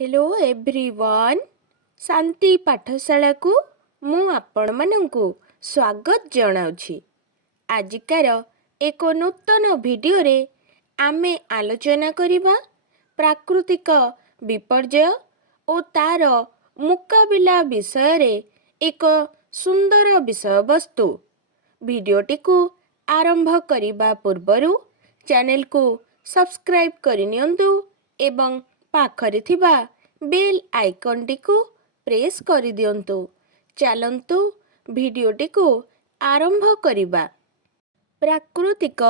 Hello everyone शांति पाठशाला को मु आपण मानंकु स्वागत जनाउछि। आजिकार एक नूतन वीडियो रे आमे आलोचना करिबा प्राकृतिक विपर्यय और तार मुकाबिला विषय रे एक सुंदर विषय वस्तु। वीडियोटी को आरंभ करिबा पूर्वरु चैनल को सब्सक्राइब करिनियंतु एवं पाखरे थिबा बेल आइकन को प्रेस करि दियंतु। चलंतु वीडियोटी को आरंभ करिबा। प्राकृतिक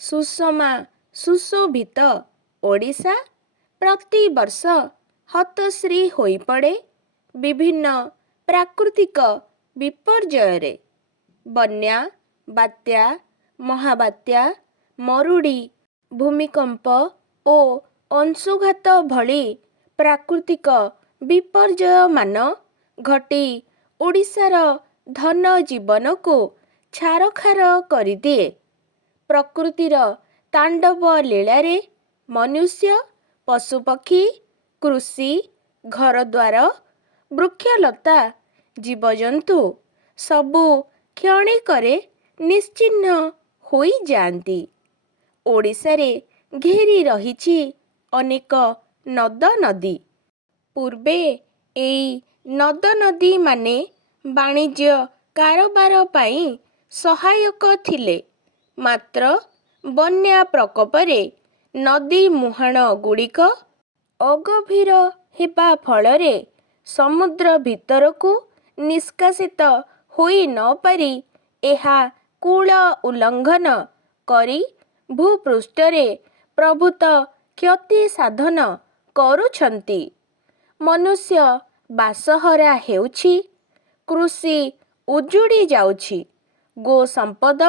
सुषमा सुशोभित ओडिशा प्रति वर्ष हतश्री होई पड़े विभिन्न प्राकृतिक विपर्यय रे। बन्या, बात्या, महाबात्या, मरुड़ी, भूमिकंप और अंशुघात भली प्राकृतिक विपर्यय मान घटी ओडिशार धन जीवन को छारखार करिदिए। प्रकृतिर तांडव लीला रे मनुष्य, पशुपक्षी, कृषि, घरद्वार, वृक्षलता, जीवजंतु सबु क्षणिकरे निश्चिन्न होई जाती। ओडिशा रे घेरी रहिछि अनेक नद नदी। पूर्वे एई नद नदी माने वाणिज्य कारोबार पाई सहायक थिले। मात्र बन्या प्रकोपरे नदी मुहाण गुड़िक अगभीर हेबा फलरे समुद्र भितरकू निष्कासित होई न पारी एहा कूल उल्लंघन करी भूपृष्ठरे प्रभुत क्षति साधन करुछंती। मनुष्य बासहरा हेउछि, कृषि उजुड़ी जाउछि, गो संपद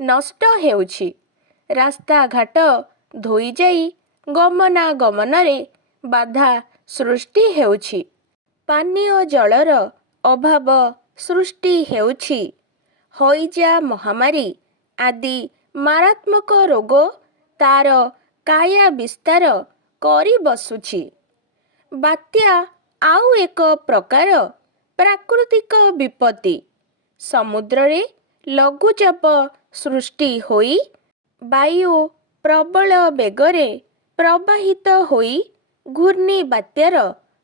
नष्ट हेउछि, रास्ता घाट धोई जाई गमनागमनरे बाधा सृष्टि हेउछि, पानीय जलर अभाव सृष्टि हेउछि, हईजा महामारी आदि मारात्मक रोग तार काया विस्तार करी बसुछि। बात्या आउ एक प्रकार प्राकृतिक विपत्ति। समुद्र रे लघुचाप सृष्टि होई वायु प्रबल बेगरे प्रवाहित होई घूर्णी बात्यार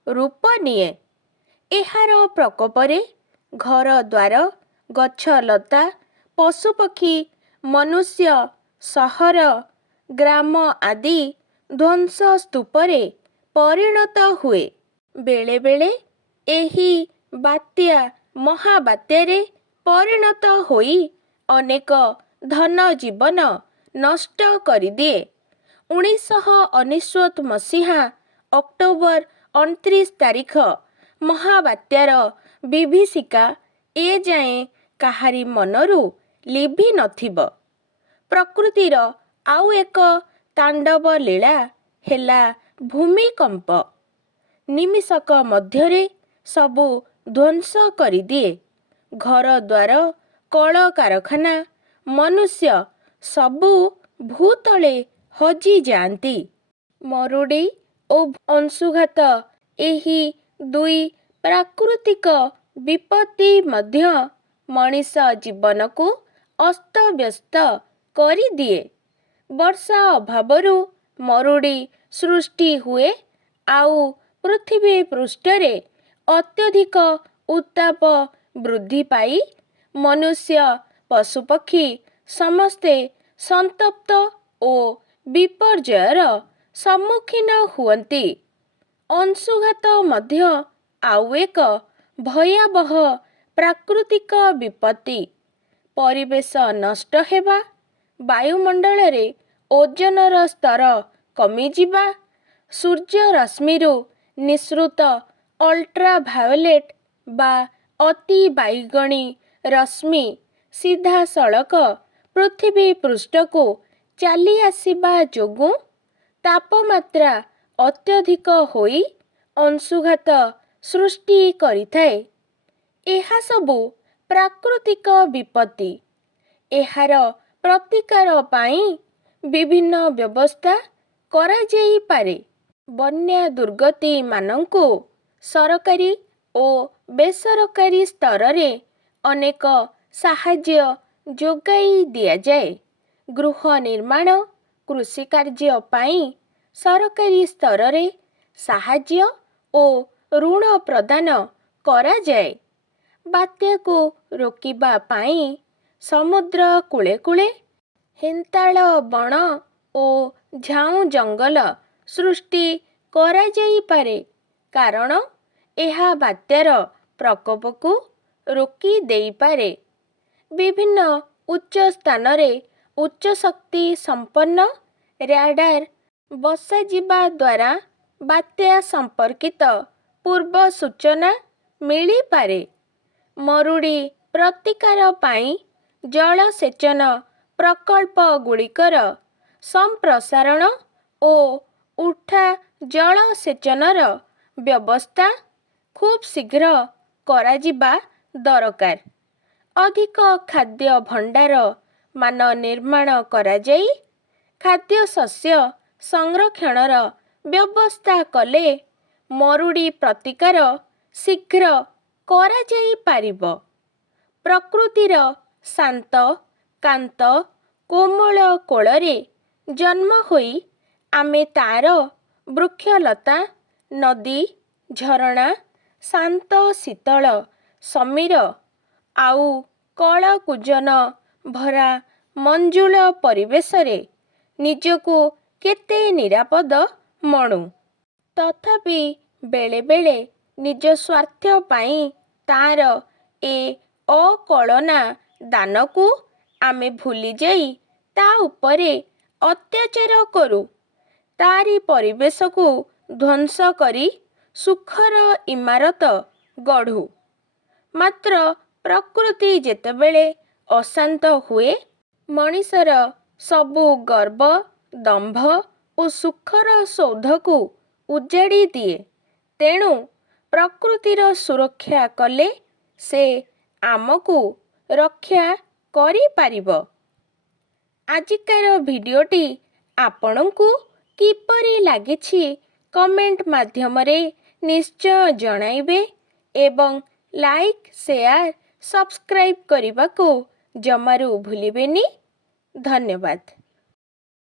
रूप निए। एहार प्रकोपरे घर द्वार, गछ लता, पशुपक्षी, मनुष्य, सहर, ग्राम आदि ध्वंस स्तूपरे परिणत हुए। बेले बेले एही बात्या महाबात्यारे परिणत होई अनेक धन जीवन नष्ट करिदिए। 1999 मसीहा अक्टोबर 29 तारिख महाबात्यार विभीषिका ए जाए काहारी मनरू लिभि नथिब। प्रकृतिर आउ एक तांडव लीला हेला भूमिकंप। निमिषक मध्यरे सबु ध्वंस करिदिए। घर द्वार, कल कारखाना, मनुष्य सबु भूतले हजि जाती। मरुड़ी और अंशुघात एही दुई प्राकृतिक विपत्ति मध्य मनीष जीवन को अस्तव्यस्त करिदिए। वर्षा अभावरू मरुड़ी सृष्टि हुए आउ पृथ्वी पृष्ठरे अत्यधिक उत्ताप वृद्धि पाई मनुष्य, पशुपक्षी समस्ते संतप्त और विपर्ययर सम्मुखीन हुअन्ति। अंशुघात मध्य आउ एक भयावह प्राकृतिक विपत्ति। परिवेश नष्ट हेबा, वायुमंडल रे ओजोनर स्तर कमिजिबा, सूर्य रश्मिरू निसृत अल्ट्राभायोलेट बा अति बैगणी रश्मि सीधा सड़क पृथ्वी पृष्ठ को चाली आसिबा जोगु तापमात्रा अत्यधिक होई अंशुघात सृष्टि करिथाए। एहा सबु प्राकृतिक विपत्ति। एहार प्रतिकार पाई विभिन्न व्यवस्था करा जाई पारे। ବନ୍ୟା ଦୁର୍ଗତିମାନଙ୍କୁ ସରକାରୀ ଓ ବେସରକାରୀ ସ୍ତରରେ ଅନେକ ସାହାଯ୍ୟ ଯୋଗାଇ ଦିଆଯାଏ। ଗୃହ ନିର୍ମାଣ, କୃଷି କାର୍ଯ୍ୟ ପାଇଁ ସରକାରୀ ସ୍ତରରେ ସାହାଯ୍ୟ ଓ ଋଣ ପ୍ରଦାନ କରାଯାଏ। ବାତ୍ୟାକୁ ରୋକିବା ପାଇଁ ସମୁଦ୍ର କୂଳେ କୂଳେ ହେନ୍ତାଳ ବଣ ଓ ଝାଉଁ ଜଙ୍ଗଲ ସୃଷ୍ଟି କରାଯାଇପାରେ, କାରଣ ଏହା ବାତ୍ୟାର ପ୍ରକୋପକୁ ରୋକି ଦେଇପାରେ। ବିଭିନ୍ନ ଉଚ୍ଚ ସ୍ଥାନରେ ଉଚ୍ଚ ଶକ୍ତି ସମ୍ପନ୍ନ ରାଡାର ବସାଯିବା ଦ୍ୱାରା ବାତ୍ୟା ସମ୍ପର୍କିତ ପୂର୍ବ ସୂଚନା ମିଳିପାରେ। ମରୁଡ଼ି ପ୍ରତିକାର ପାଇଁ ଜଳସେଚନ ପ୍ରକଳ୍ପଗୁଡ଼ିକର ସମ୍ପ୍ରସାରଣ ଓ ଉଠା ଜଳସେଚନର ବ୍ୟବସ୍ଥା ଖୁବ୍ ଶୀଘ୍ର କରାଯିବା ଦରକାର। ଅଧିକ ଖାଦ୍ୟ ଭଣ୍ଡାର ମାନ ନିର୍ମାଣ କରାଯାଇ ଖାଦ୍ୟଶସ୍ୟ ସଂରକ୍ଷଣର ବ୍ୟବସ୍ଥା କଲେ ମରୁଡ଼ି ପ୍ରତିକାର ଶୀଘ୍ର କରାଯାଇପାରିବ। ପ୍ରକୃତିର ଶାନ୍ତ କାନ୍ତ କୋମଳ କୋଳରେ ଜନ୍ମ ହୋଇ ଆମେ ତା'ର ବୃକ୍ଷଲତା, ନଦୀ, ଝରଣା, ଶାନ୍ତ ଶୀତଳ ସମୀର ଆଉ କଳକୁଜନ ଭରା ମଞ୍ଜୁଳ ପରିବେଶରେ ନିଜକୁ କେତେ ନିରାପଦ ମଣୁ। ତଥାପି ବେଳେବେଳେ ନିଜ ସ୍ୱାର୍ଥ ପାଇଁ ତା'ର ଏ ଅକଳନା ଦାନକୁ ଆମେ ଭୁଲିଯାଇ ତା' ଉପରେ ଅତ୍ୟାଚାର କରୁ। ତାରି ପରିବେଶକୁ ଧ୍ୱଂସ କରି ସୁଖର ଇମାରତ ଗଢ଼ୁ। ମାତ୍ର ପ୍ରକୃତି ଯେତେବେଳେ ଅଶାନ୍ତ ହୁଏ, ମଣିଷର ସବୁ ଗର୍ବ, ଦମ୍ଭ ଓ ସୁଖର ସୌଧକୁ ଉଜାଡ଼ି ଦିଏ। ତେଣୁ ପ୍ରକୃତିର ସୁରକ୍ଷା କଲେ ସେ ଆମକୁ ରକ୍ଷା କରିପାରିବ। ଆଜିକାର ଭିଡ଼ିଓଟି ଆପଣଙ୍କୁ କିପରି ଲାଗିଛି କମେଣ୍ଟ ମାଧ୍ୟମରେ ନିଶ୍ଚୟ ଜଣାଇବେ ଏବଂ ଲାଇକ୍, ସେୟାର, ସବସ୍କ୍ରାଇବ୍ କରିବାକୁ ଜମାରୁ ଭୁଲିବେନି। ଧନ୍ୟବାଦ।